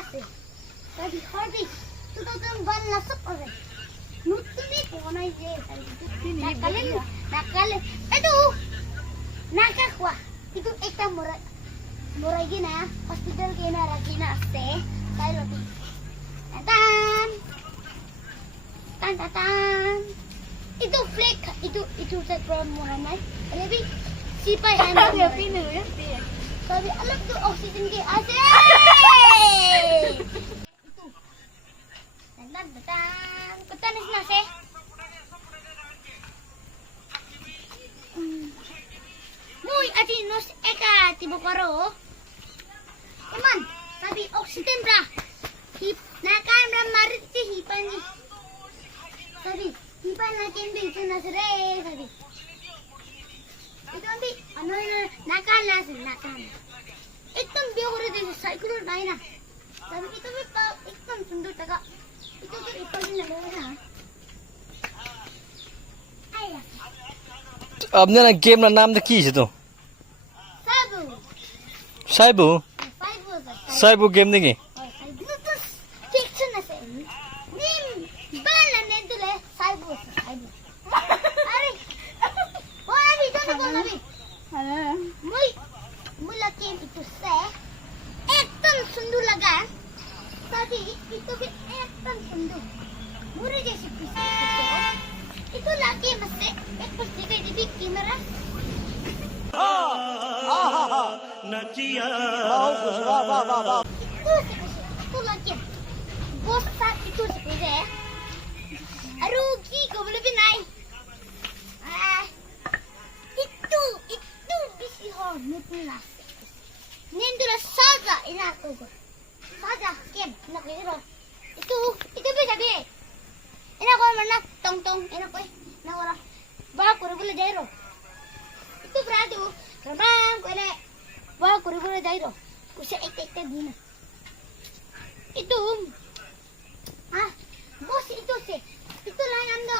আছে তাই হরবি তো তুমি বান লাস করে নুতুনি কোনাই যে নাকালে এটো নাকা kwa itu একটা moray gina hospital gina ragina aste tayo lobi tan tan tan tan itu flake itu sa promohan ay lebi sipay ano ya pinu ya sabi alam tu oxygen ke ase itu tan tan petanis na se Muy ati nos eka tibo karo. Eman, sabi oxygen bra. Hip nakan bra marit si hipan ni. Sabi hipan nakin bil na sere sabi. Ito ambi ano nakan las nakan. Ekdam biyo kore de cycle nahi na. Sabi ito bi pa ekdam sundar taga. Ito to ito din na na. Aya. आपने ना game ना नाम तो की है तो Saibu Saibu game देंगे एकदम सुंदर लगा तभी itu एकदम सुंदर मुझे जैसे itu lagi masih ekspos tiga di kamera नचिया itu lagi bosan itu sebenarnya arugi kau lebih naik itu bisi hor nutulas nendulah saja ini aku saja game nak kira itu bisa deh ini aku mana tong ini apa ini orang bawa kurang jairo itu beradu terbang kau bawa kurang jairo usah ek dina itu bos itu sih itu lah yang do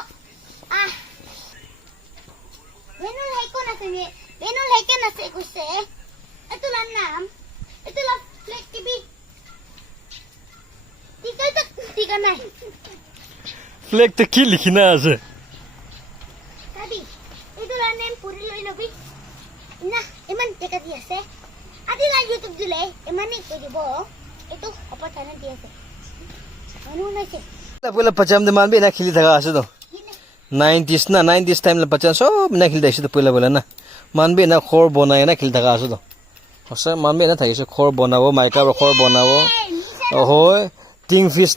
benul haiko nasi aku sih itu lah nam itu lah flag TV tiga naik flag तो की लिखना है ऐसे tadi itulah nem puri loy lobi nah eman teka dia se adi la YouTube dulu eman itu dibo itu apa channel dia se anu na se पहले पचाम दे मान भी ना खिली था ऐसे तो 90s टाइम ले पचाम सब ना खिलता ऐसे तो पहले ना मान भी ना खोर बनाए ना खिलता ऐसे तो ऐसे मान भी ना था ऐसे खोर बनाओ माइका ब खोर बनाओ ओहो टिंग फिश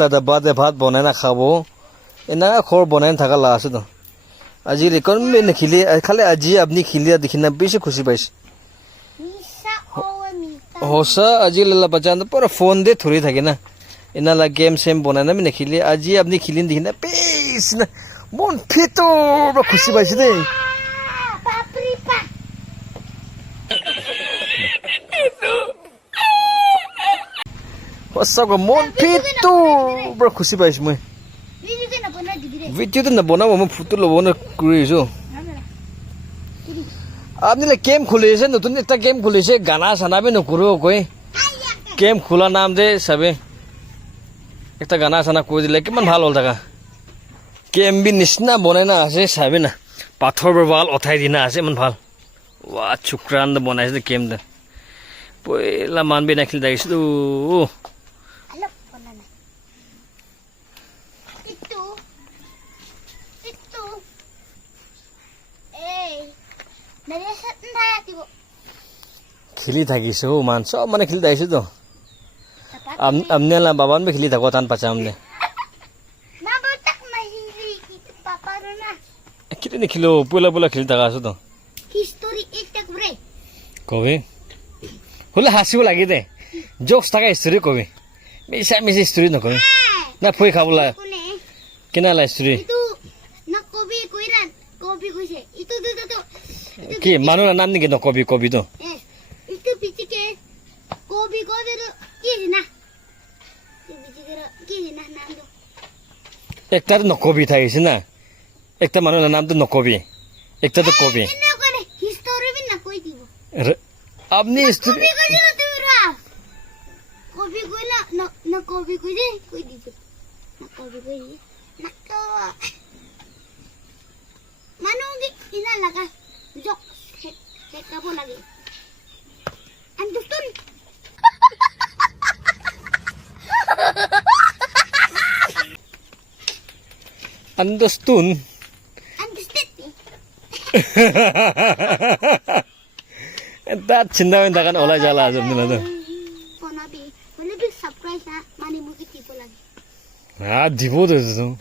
ला बाद भात बनाए ना खाबो इना खोर बनाए था ला ऐसे तो আজি রেকর্ড মে নখিলে খালে আজি আপনি খিলিয়া দেখিনা বেশি খুশি পাইছ misa owe mita হোসা আজি লালা বাজান পুরো ফোন দে থরি থাকে না ইনালা গেম সেম বনায় না মিনে খিলি আজি আপনি খিলিন দেখিনা বেশ না মন ফিতো খুশি পাইছ দে papri pa হোসা গো মন ফিতো বড় খুশি পাইছ মই video ke na pernah di video video তো না বনাবো মই ফুটো লব না করিছো আপনি গেম খুলিছে নতুন একটা গেম খুলিছে গানা সানাবে নকৰো কই গেম খোলা নাম দে সবে একটা গানা সানা কই দিলে কিমান ভাল হল থাকা গেম বি নিচিনা বনাই না আছে সবে না পাথৰ বৰবাল অথাই দিনা আছে ইমান ভাল ৱা শুক্ৰান বনাইছে গেম দে পইলা মানবি না খেলি দাইছিলো alok pernah na itu nariasat entah tibo খেলি থাকিছো মান সব মানে খেলি দাইছো তো dapat আমনে লা বাবান বি খেলি থাকো তান পাচাম দে nabatak mahili kita papa rona কিতে নিখিলো পইলা খেলি থাকা আছো তো history ekta bre কবে হলে হাসিব লাগে দে জোকস থাকা স্টোরি কবে মিশা স্টোরি নকবি না ফুই খাবলা kone কিনা লা story itu nak kopi kuise itu কি মানুষ নাম নিকি নকবি কবি তো itu pichike kopi ro kina pichike ro kina nando একটা তো নকবি থাকিছে না একটা মানুষের নাম তো নকবি একটা তো কবি ena kone history bin na koi dibo আপনি story kopi ko jilo tu ra kopi gue na kopi gue deh, gue di na kopi gue deh, nak ke mana lagi inalaga, jok, kamu lagi, andustun, Andustun. andustet, Entah cinta minta kan olah jala aja nih tuh. boleh bi surprise na, mani movie tipo lagi, Ah, divo tuh itu.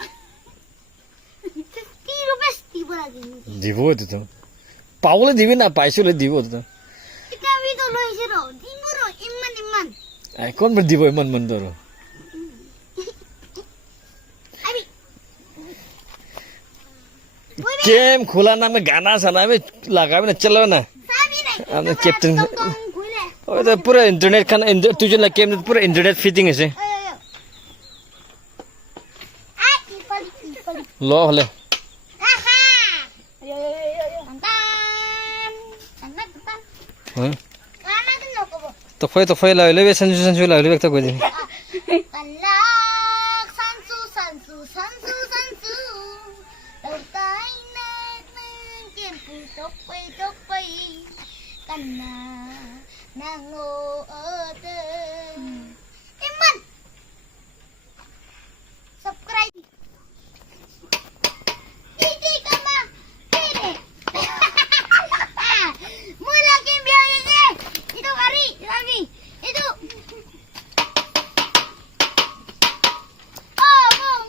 50 rupiah tipo lagi, Divo itu. Paule divi na paisule divo tuh. kita itu loh isiro, tinguro iman, Eh, kon berdivo iman mandor. abi, Game खुला ना में गाना सना में लगा में चलो ना sabi na, Ano, Captain? tong gule, और तो पूरा इंटरनेट का तुझे ना गेम पूरा इंटरनेट फिटिंग है से ipalik, लो हले aha, tantan, tantan, हाँ kana din ako po. तो फै ला ले संजू ला ले तो कोई नहीं Kalak, sansu, tautay na tiempo, tokpay, kana, nangote. Iman! Subscribe! Hindi ka ma! Hindi! Mula kang biyahe niya! Ito, Ari! Rami! Ito!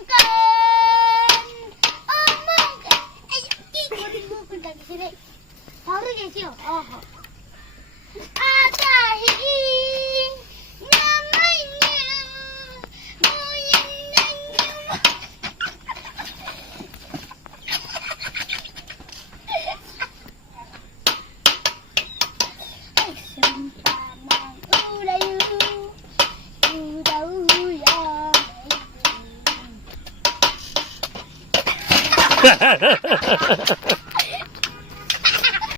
Omongkan! Ay, kikorin mo kung dami sila. Parang yan siya. Aha. Atahiin naman niya. Nguyen na niya. Ay, sumpah mangulayu. Udah,